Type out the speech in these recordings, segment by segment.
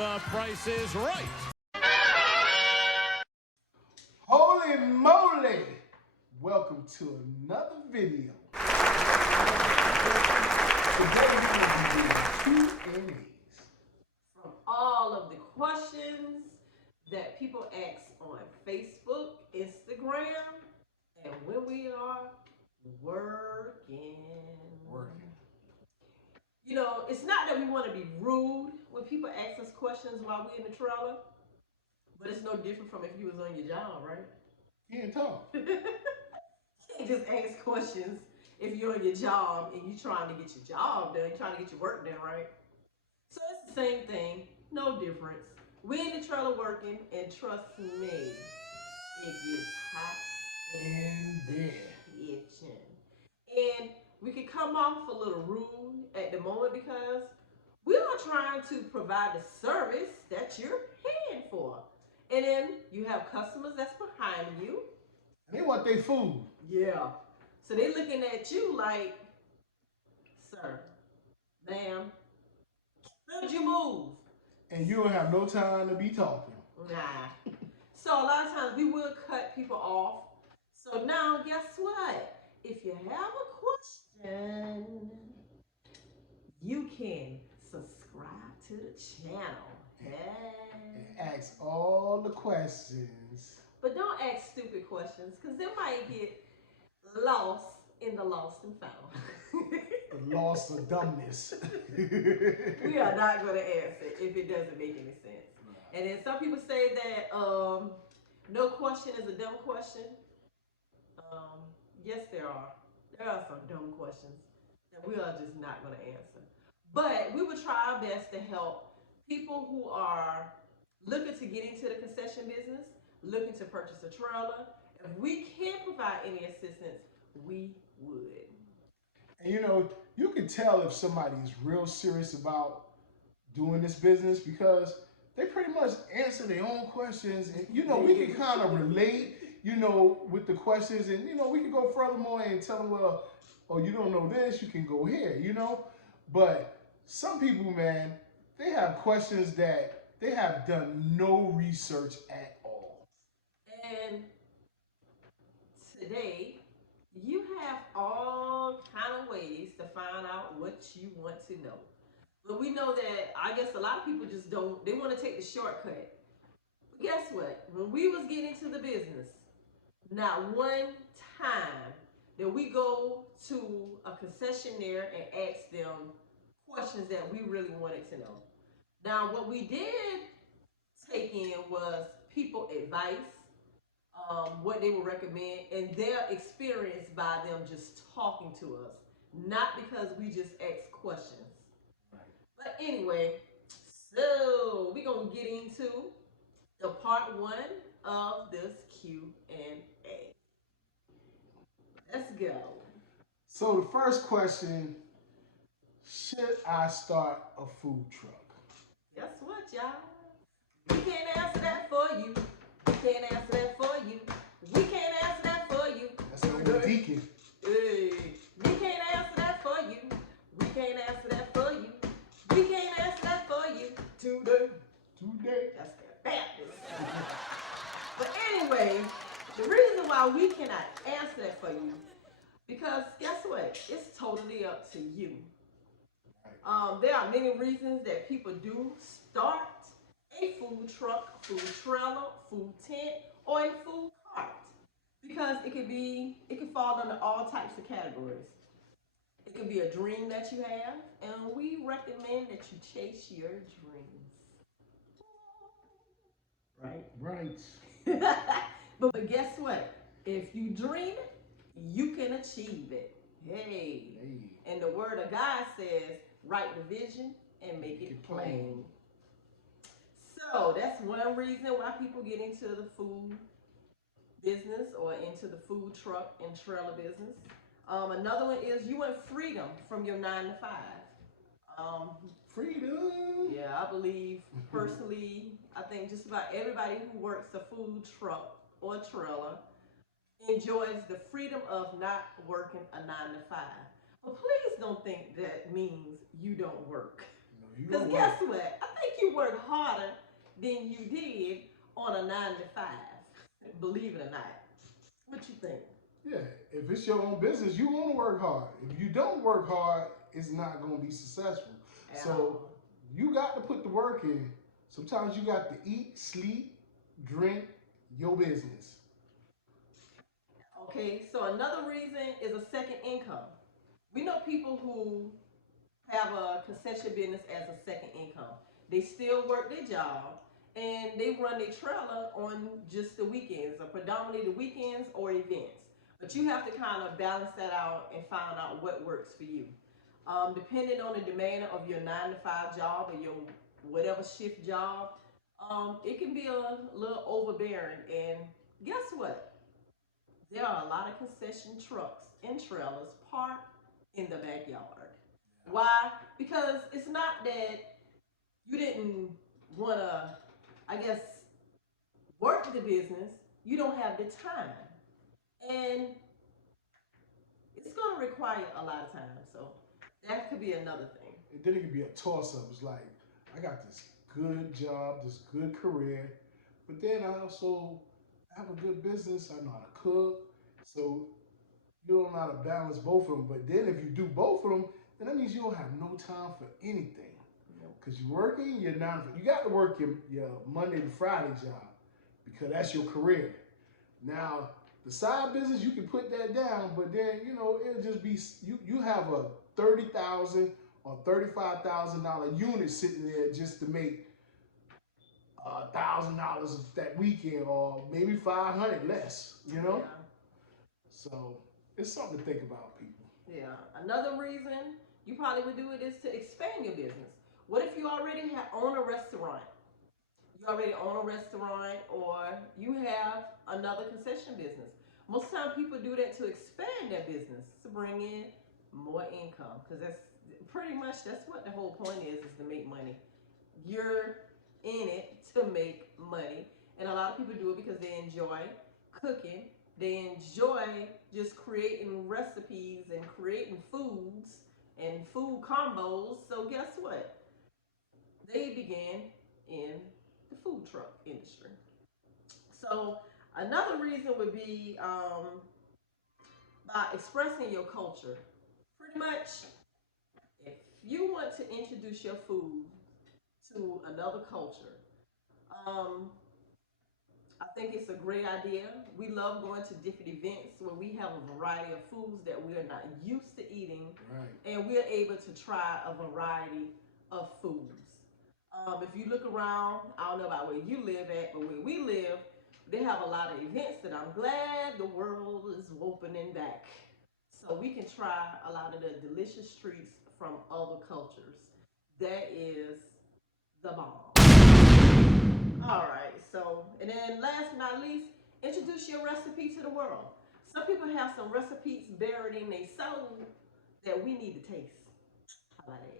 Price is Right. Holy moly! Welcome to another video. Today we're going to be doing Q&As. From all of the questions that people ask on Facebook, Instagram, and when we are working. You know, it's not that we want to be rude when people ask us questions while we're in the trailer, but it's no different from if you was on your job, right? You can't talk. You can't just ask questions if you're on your job and you're trying to get your job done, trying to get your work done, right? So it's the same thing, no difference. We in the trailer working, and trust me, it gets hot In there. kitchen. And we could come off a little rude at the moment because we are trying to provide the service that you're paying for. And then you have customers that's behind you. And they want their food. Yeah. So they looking at you like, sir, ma'am, could you move? And you don't have no time to be talking. Nah. So a lot of times we will cut people off. So now guess what? If you have a question, you can subscribe to the channel. And ask all the questions. But don't ask stupid questions because they might get lost in the lost and found. The loss of dumbness. We are not going to answer if it doesn't make any sense. And then some people say that no question is a dumb question. Yes, there are. There are some dumb questions that we are just not going to answer. But we will try our best to help people who are looking to get into the concession business, looking to purchase a trailer. If we can provide any assistance, we would. And you know, you can tell if somebody is real serious about doing this business because they pretty much answer their own questions. And you know, we can kind of relate, you know, with the questions. And you know, we can go furthermore and tell them, well, oh, you don't know this, you can go here, you know. But some people, man, they have questions that they have done no research at all. And today, you have all kind of ways to find out what you want to know. But we know that, I guess a lot of people just don't, they want to take the shortcut. But guess what? When we was getting into the business, not one time that we go to a concessionaire and ask them questions that we really wanted to know. Now, what we did take in was people advice, what they would recommend, and their experience by them just talking to us, not because we just asked questions. Right. But anyway, so we're gonna get into the part one of this Q&A. Let's go. So the first question, should I start a food truck? Guess what, y'all? We can't answer that for you. We can't answer that for you. We can't answer that for you. That's an old deacon. Hey, we can't answer that for you. We can't answer that for you. We can't answer that for you. Today. That's that Baptist. But anyway, the reason why we cannot answer that for you, because guess what? It's totally up to you. There are many reasons that people do start a food truck, food trailer, food tent, or a food cart, because it can fall under all types of categories. It could be a dream that you have, and we recommend that you chase your dreams. Right. But guess what? If you dream it, you can achieve it. Hey. And the word of God says, write the vision and make it plain. So that's one reason why people get into the food business or into the food truck and trailer business. Another one is you want freedom from your 9 to 5. Freedom. Yeah, I believe personally, I think just about everybody who works a food truck or trailer enjoys the freedom of not working a 9 to 5. But please don't think that means you don't work. No. You Because gonna guess work. what? I think you work harder than you did on a 9 to 5. Believe it or not. What you think? Yeah, if it's your own business, you want to work hard. If you don't work hard, it's not going to be successful. At So all. you got to put the work in. Sometimes you got to eat, sleep, drink your business. Okay, so another reason is a second income. We know people who have a concession business as a second income. They still work their job and they run their trailer on just the weekends, or predominantly the weekends or events. But you have to kind of balance that out and find out what works for you. Depending on the demand of your 9 to 5 job or your whatever shift job, it can be a little overbearing. And guess what? There are a lot of concession trucks and trailers parked in the backyard. Why? Because it's not that you didn't want to, I guess, work the business. You don't have the time. And it's going to require a lot of time. So that could be another thing. And then it can be a toss up. It's like, I got this good job, this good career, but then I also have a good business. I know how to cook. So you don't know how to balance both of them. But then if you do both of them, then that means you don't have no time for anything. Because you're working, you're not. You got to work your Monday to Friday job because that's your career. Now, the side business, you can put that down, but then, it'll just be, you have a 30,000 or $35,000 unit sitting there just to make $1,000 that weekend, or maybe 500 less. Yeah. So it's something to think about, people. Yeah. Another reason you probably would do it is to expand your business. What if you already own a restaurant? You already own a restaurant, or you have another concession business. Most of the time people do that to expand their business, to bring in more income, because that's pretty much that's what the whole point is to make money. You're in it to make money, and a lot of people do it because they enjoy cooking. They enjoy just creating recipes and creating foods and food combos. So guess what? They began in the food truck industry. So another reason would be by expressing your culture. Pretty much, if you want to introduce your food to another culture, um, I think it's a great idea. We love going to different events where we have a variety of foods that we are not used to eating, Right. and we're able to try a variety of foods. If you look around, I don't know about where you live at, but where we live, they have a lot of events that I'm glad the world is opening back. So we can try a lot of the delicious treats from other cultures. That is the bomb. All right, so, and then last but not least, introduce your recipe to the world. Some people have some recipes buried in their soul that we need to taste. How about that?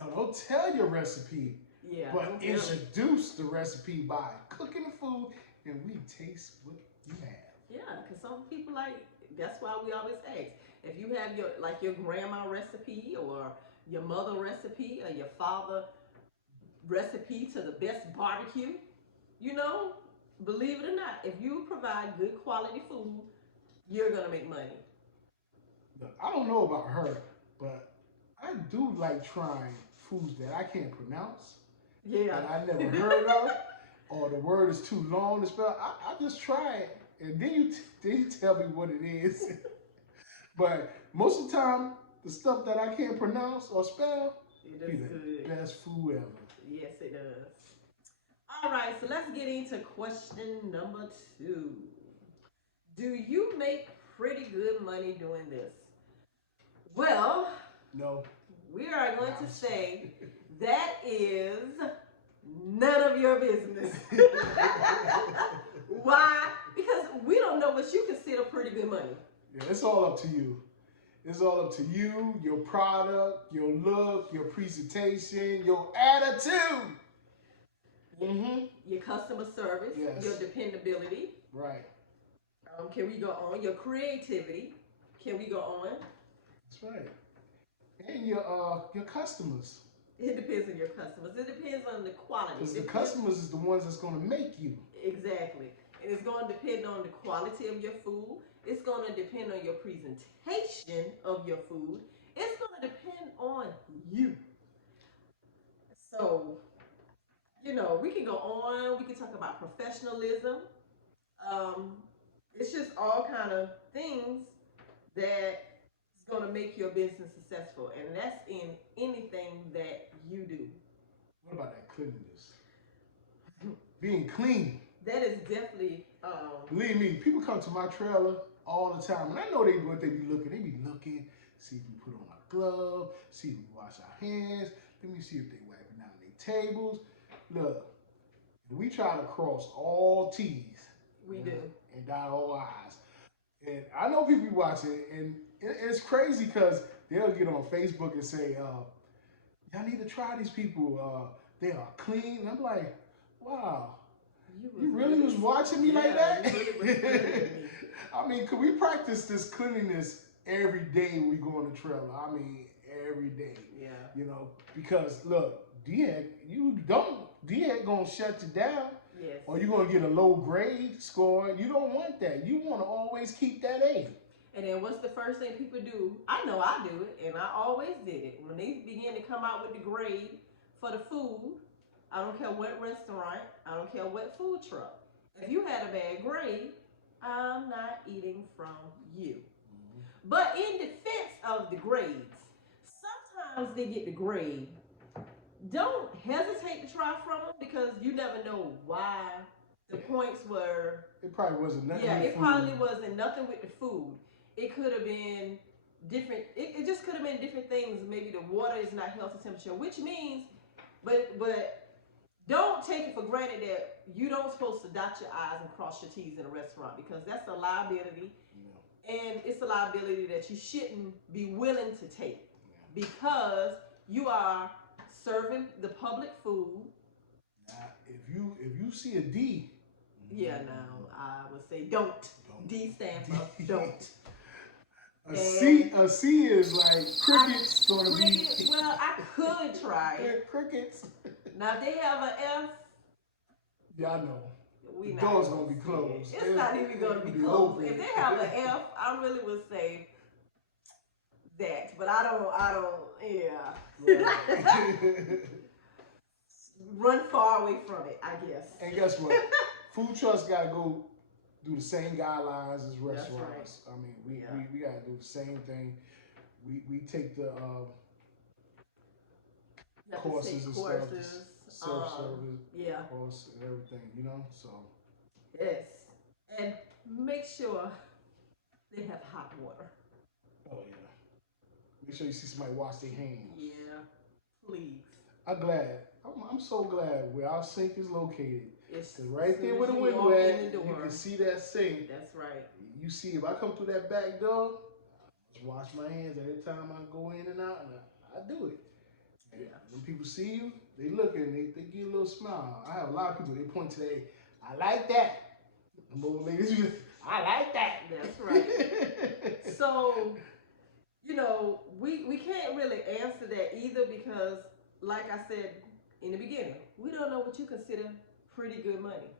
Now, don't tell your recipe, Yeah, but don't tell me. introduce the recipe by cooking the food, and we taste what you have. Yeah, because some people like, that's why we always ask. If you have your grandma recipe or your mother recipe or your father recipe to the best barbecue, you know, believe it or not, if you provide good quality food, you're gonna make money. Look, I don't know about her, but I do like trying foods that I can't pronounce, Yeah. that I never heard of, or the word is too long to spell. I just try it, and then you tell me what it is. But most of the time, the stuff that I can't pronounce or spell It be does the good. best food ever. Yes, it does. All right, so let's get into question number 2. Do you make pretty good money doing this? Well, No. we are going to I'm say that is none of your business. Why? Because we don't know what you consider pretty good money. Yeah, it's all up to you. It's all up to you, your product, your look, your presentation, your attitude. Mm-hmm. Your customer service, Yes. your dependability. Right. Can we go on? Your creativity. Can we go on? That's right. And your customers. It depends on your customers. It depends on the quality. Because the customers is the ones that's going to make you. Exactly. And it's going to depend on the quality of your food. It's going to depend on your presentation of your food. It's going to depend on you. So, we can go on. We can talk about professionalism. Um, it's just all kind of things that is going to make your business successful, and that's in anything that you do. What about that cleanliness? Being clean. That is definitely. Believe me, people come to my trailer all the time, and I know they be looking. They be looking, see if we put on our glove, see if we wash our hands. Let me see if they wiping down their tables. Look, we try to cross all T's. We do. And dot all I's. And I know people be watching, and it's crazy because they'll get on Facebook and say, y'all need to try these people. They are clean. And I'm like, wow. You really was watching me like that? Really I mean, could we practice this cleanliness every day when we go on the trailer? I mean, every day. Yeah. Because look, DHEC gonna shut you down. Yes. Or you're gonna get a low grade score. You don't want that. You want to always keep that A. And then what's the first thing people do? I know I do it, and I always did it. When they begin to come out with the grade for the food, I don't care what restaurant, I don't care what food truck. If you had a bad grade, I'm not eating from you. Mm-hmm. But in defense of the grades, sometimes they get the grade. Don't hesitate to try from them because you never know why the points were. It probably wasn't nothing. Yeah, it probably wasn't nothing with the food. It could have been different. It just could have been different things. Maybe the water is not healthy temperature, which means, but don't take it for granted that you don't supposed to dot your I's and cross your T's in a restaurant because that's a liability. Yeah. And it's a liability that you shouldn't be willing to take because you are serving the public food. Now, if you see a D. Yeah, now I would say don't. D stands for don't. A C is like crickets gonna be. Well, I could try it. Crickets. Now if they have an F. Yeah, I know. The door's gonna be closed. It's not even gonna be closed. Open. If they have an F, I really would say that. But I don't. Yeah. Right. Run far away from it, I guess. And guess what? Food trucks gotta go do the same guidelines as restaurants. Right. I mean, we gotta do the same thing. We take the courses and stuff, self-service, course and everything, so. Yes, and make sure they have hot water. Oh yeah. Make sure you see somebody wash their hands. Yeah, please. I'm so glad where our sink is located. It's right there where the window at, you can see that sink. That's right. You see, if I come through that back door, I just wash my hands every time I go in and out, and I do it. And when people see you, they look and they give a little smile. I have a lot of people, they point to their, I like that. The old ladies, I like that. That's right. So, we can't really answer that either because, like I said in the beginning, we don't know what you consider pretty good money.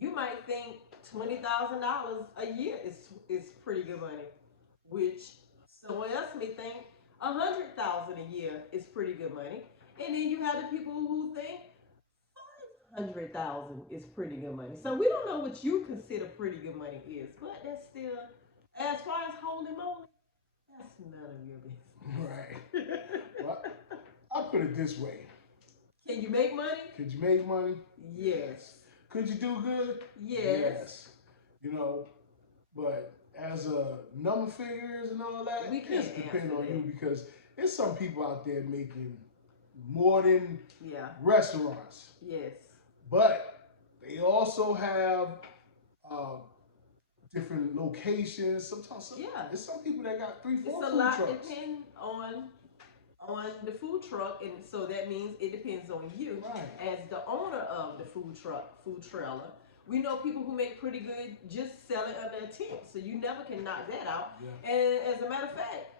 You might think $20,000 a year is pretty good money, which someone else may think $100,000 a year is pretty good money, and then you have the people who think $500,000 is pretty good money. So we don't know what you consider pretty good money is, but that's still, as far as holy moly, that's none of your business. Right. Well, I'll put it this way. Can you make money? Could you make money? Yes. Could you do good? Yes. But as a number figures and all that, we can't depend on you because there's some people out there making more than restaurants. Yes. But they also have different locations. Sometimes, there's some people that got 3, 4 food trucks. It's a lot depend on the food truck, and so that means it depends on you as the owner of the food trailer. We know people who make pretty good just selling under a tent, so you never can knock that out. Yeah. And as a matter of fact,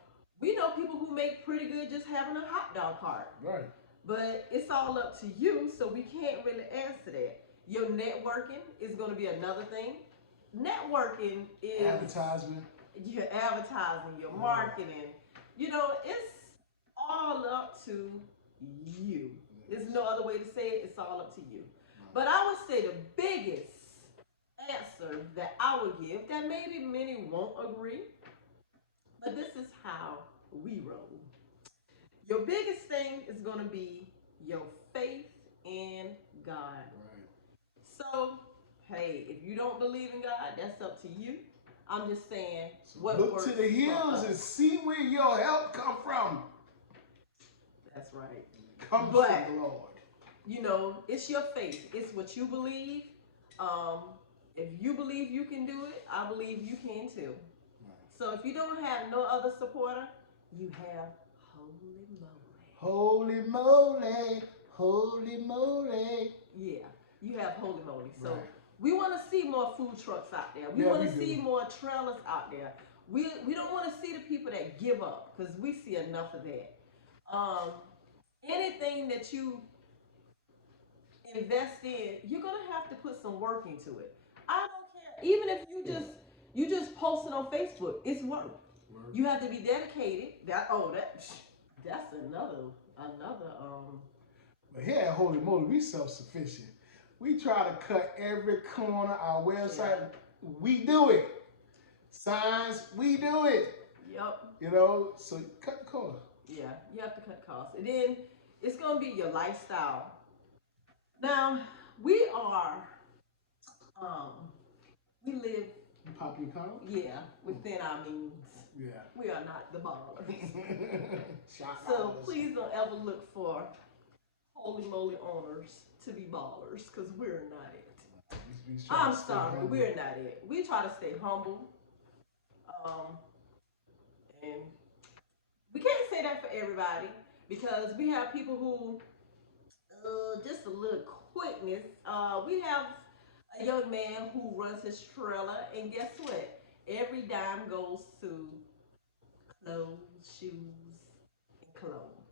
we know people who make pretty good just having a hot dog cart. Right. But it's all up to you, so we can't really answer that. Your networking is going to be another thing. Networking is Advertisement. your advertising, your marketing. You know, it's all up to you. There's no other way to say it. It's all up to you. But I would say the biggest answer that I would give, that maybe many won't agree, but this is how we roll. Your biggest thing is going to be your faith in God. Right. So, hey, if you don't believe in God, that's up to you. I'm just saying So what look works to the hills and see where your help come from. That's right. Comes but, from the Lord. You know, it's your faith. It's what you believe. Um, if you believe you can do it, I believe you can too. Right. So if you don't have no other supporter, you have holy moly. Holy moly. Holy moly. Yeah, you have holy moly. So right. We want to see more food trucks out there. We want to see more trailers out there. We don't want to see the people that give up, because we see enough of that. Anything that you invest in, you're gonna have to put some work into it. I don't care. Even if you just post it on Facebook, it's work. You have to be dedicated. That's another. But here at Holy Moly, we self-sufficient. We try to cut every corner. Our website, we do it. Signs, we do it. Yep. You know, so cut the corner. Yeah, you have to cut costs. And then it's gonna be your lifestyle. Now, we are we live popular economy? Yeah, within our means. Yeah. We are not the ballers. So please don't ever look for holy moly owners to be ballers, because we're not it. I'm sorry, we're not it. We try to stay humble. And we can't say that for everybody, because we have people who just a little quickness. We have a young man who runs his trailer, and guess what? Every dime goes to clothes, shoes, and cologne,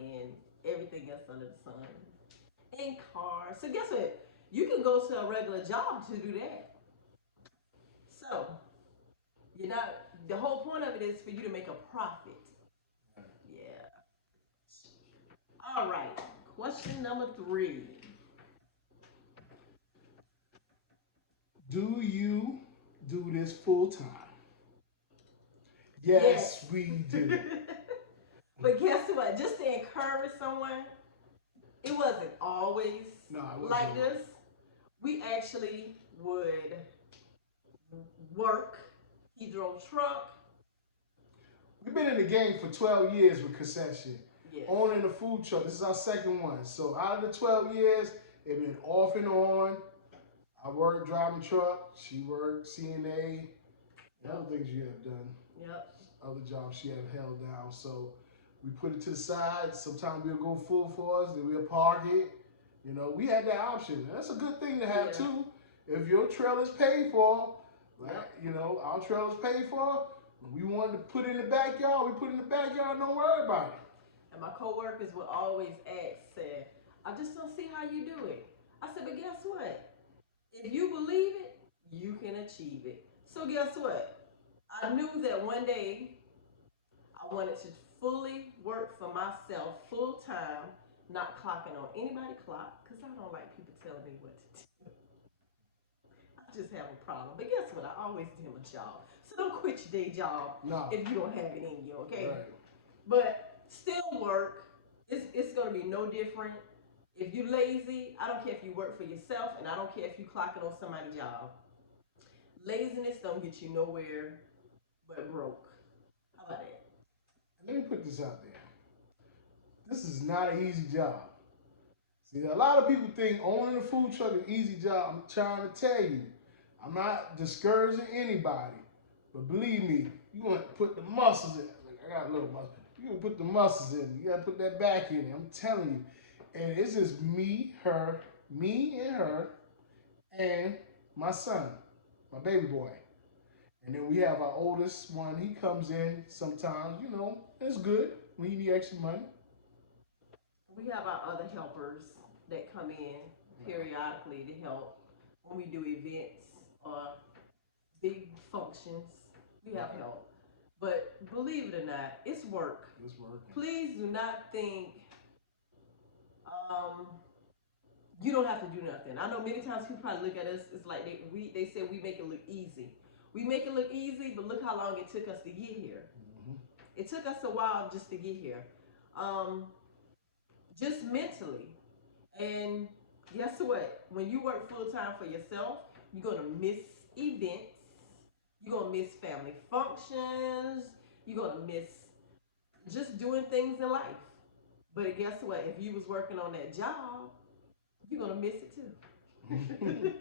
and everything else under the sun, and cars. So guess what? You can go to a regular job to do that. So you're not. The whole point of it is for you to make a profit. Yeah. All right. Question number 3. Do you do this full time? Yes, we do. But guess what? Just to encourage someone, it wasn't always like this. We actually would work. He drove truck. We've been in the game for 12 years with Concession. Yes. Owning a food truck. This is our second one. So out of the 12 years, it's been off and on. I worked driving truck. She worked CNA. Other things you have done. Yep. Other jobs she have held down. So we put it to the side. Sometimes we'll go full for us. Then we'll park it. You know, we had that option. That's a good thing to have too. If your trailer's paid for, like, you know, our trailer's paid for, we wanted to put it in the backyard, we put it in the backyard, don't worry about it. And my coworkers would always ask, say, I just don't see how you do it. I said, but guess what? If you believe it, you can achieve it. So guess what? I knew that one day I wanted to fully work for myself, full time, not clocking on anybody's clock, because I don't like people telling me what to do. I just have a problem. But guess what? I always do my job. So don't quit your day job if you don't have it in you, okay? Right. But still work. It's going to be no different. If you're lazy, I don't care if you work for yourself, and I don't care if you clock it on somebody's job. Laziness don't get you nowhere but broke. How about that? Let me put this out there. This is not an easy job. See, a lot of people think owning a food truck is an easy job. I'm trying to tell you. I'm not discouraging anybody. But believe me, you want to put the muscles in. I got a little muscle. You got to put the muscles in. You got to put that back in. I'm telling you. And it's just me and her, and my son, my baby boy. And then we have our oldest one. He comes in sometimes, you know, it's good when you need extra money. We have our other helpers that come in periodically to help when we do events or big functions. We have help. But believe it or not, it's work. It's working. Please do not think um, you don't have to do nothing. I know many times people probably look at us, it's like they say we make it look easy. We make it look easy, but look how long it took us to get here. Mm-hmm. It took us a while just to get here. Just mentally. And guess what? When you work full time for yourself, you're gonna miss events, you're gonna miss family functions, you're gonna miss just doing things in life. But guess what? If you was working on that job, you're gonna miss it too.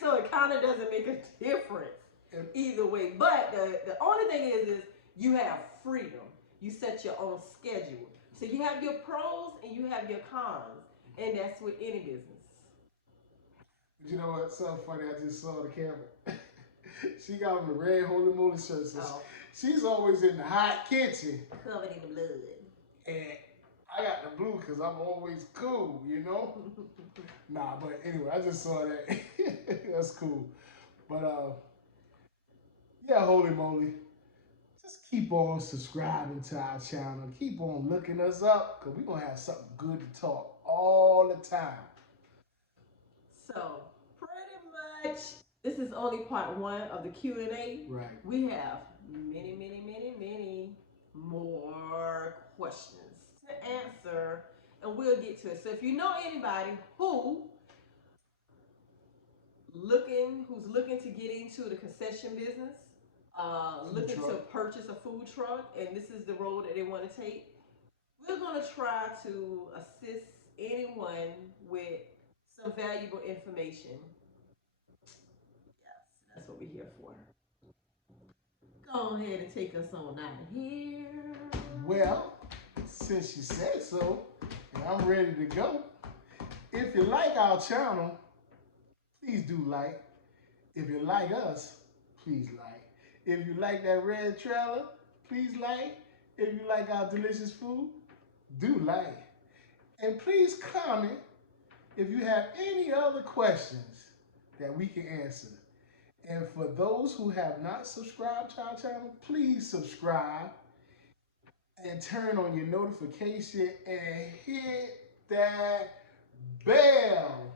So it kind of doesn't make a difference either way. But the only thing is you have freedom. You set your own schedule. So you have your pros and you have your cons, and that's with any business. You know what's so funny? I just saw the camera. She got on the red holy moly shirt. So she's always in the hot kitchen, covered in the blood. And I got the blue because I'm always cool, you know? Nah, but anyway, I just saw that. That's cool. But yeah, holy moly. Just keep on subscribing to our channel. Keep on looking us up because we're going to have something good to talk all the time. So, pretty much, this is only part one of the Q&A. Right. We have many more questions to answer, and we'll get to it. So if you know anybody who's looking to get into the concession business, looking to purchase a food truck, and this is the road that they want to take, we're going to try to assist anyone with some valuable information. Yes, that's what we're here for. Go ahead and take us on out of here. Well, since you said so, and I'm ready to go, if you like our channel, please do like. If you like us, please like. If you like that red trailer, please like. If you like our delicious food, do like. And please comment if you have any other questions that we can answer. And for those who have not subscribed to our channel, please subscribe and turn on your notification and hit that bell.